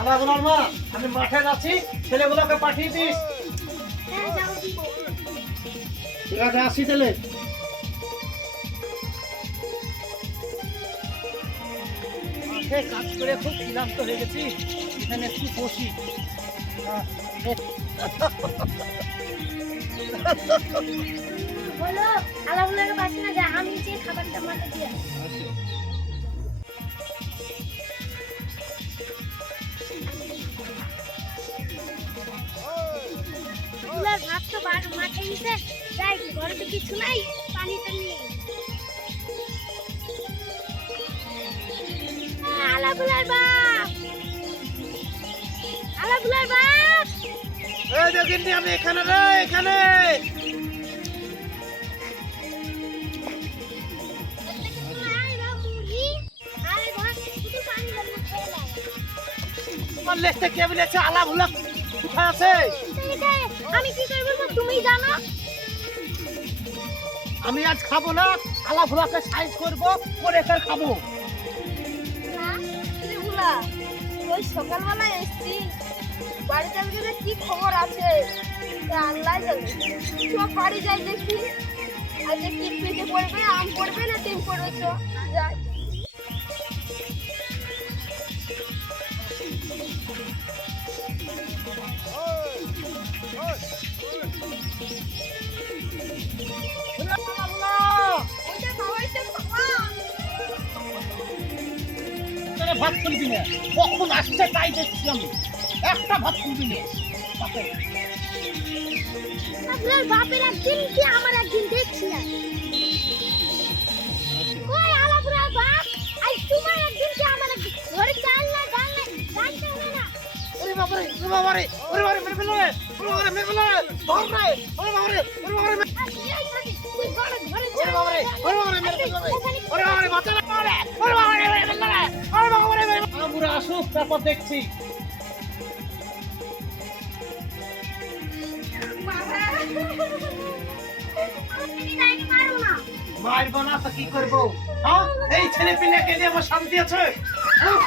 বলার মা আমি মাঠে যাচ্ছি ছেলেগুলোকে পাঠিয়ে দিস। ঠিক আছে আসি তাহলে। মাঠে কাজ করে খুব ক্লান্ত হয়ে গেছি এখানে একটু বসি। বলো না যা আমি যে খাবারটা মাঠে দিয়ে আসি। ভাত তো বার মাঠে যাই, ঘরে তো কিছু নাই পানিটা নিয়ে আলাউলের বাপ! আলাউলের বাপ! এই দেখিনি আমি এখানে রে, এখানে! পানি আলা ভুলা কোথায় আছে? আমি কি করে বলব তুমি জানো? আমি আজ খাব না আলা ভুলাকে সাইজ করব করে এখানে খাব। এগুলা ওই সকালবেলায় এসছি। বাড়িতে গেলে কি খবর আছে? তা আল্লাহ জানে। সব বাড়ি যাই দেখি। আজকে কি পেটে পড়বে আম পড়বে না ডিম পড়বে? চ যাই। ভাত তুলবি না? কখন আসছে তাই দেখছি আমি। একটা ভাত তুলবি না। আপনার বাপের একদিন কি আমার একদিন দেখছি না ওই আলাপুরা বাপ আজ তোমার একদিন কি আমার একদিন? ঘরে চাল না ডাল না জানতে হবে না? ওরে বাবারে ওরে বাবারে ওরে বাবারে মেরে ফেলো রে ওরে বাবারে মেরে ফেলো রে ধর রে ওরে বাবারে ওরে বাবারে ওরে বাবারে মেরে ফেলো রে আসুক তারপর দেখছি তো কি করব হ্যাঁ এই ছেলে পিলেকে দিয়ে আমার শান্তি আছে হ্যাঁ?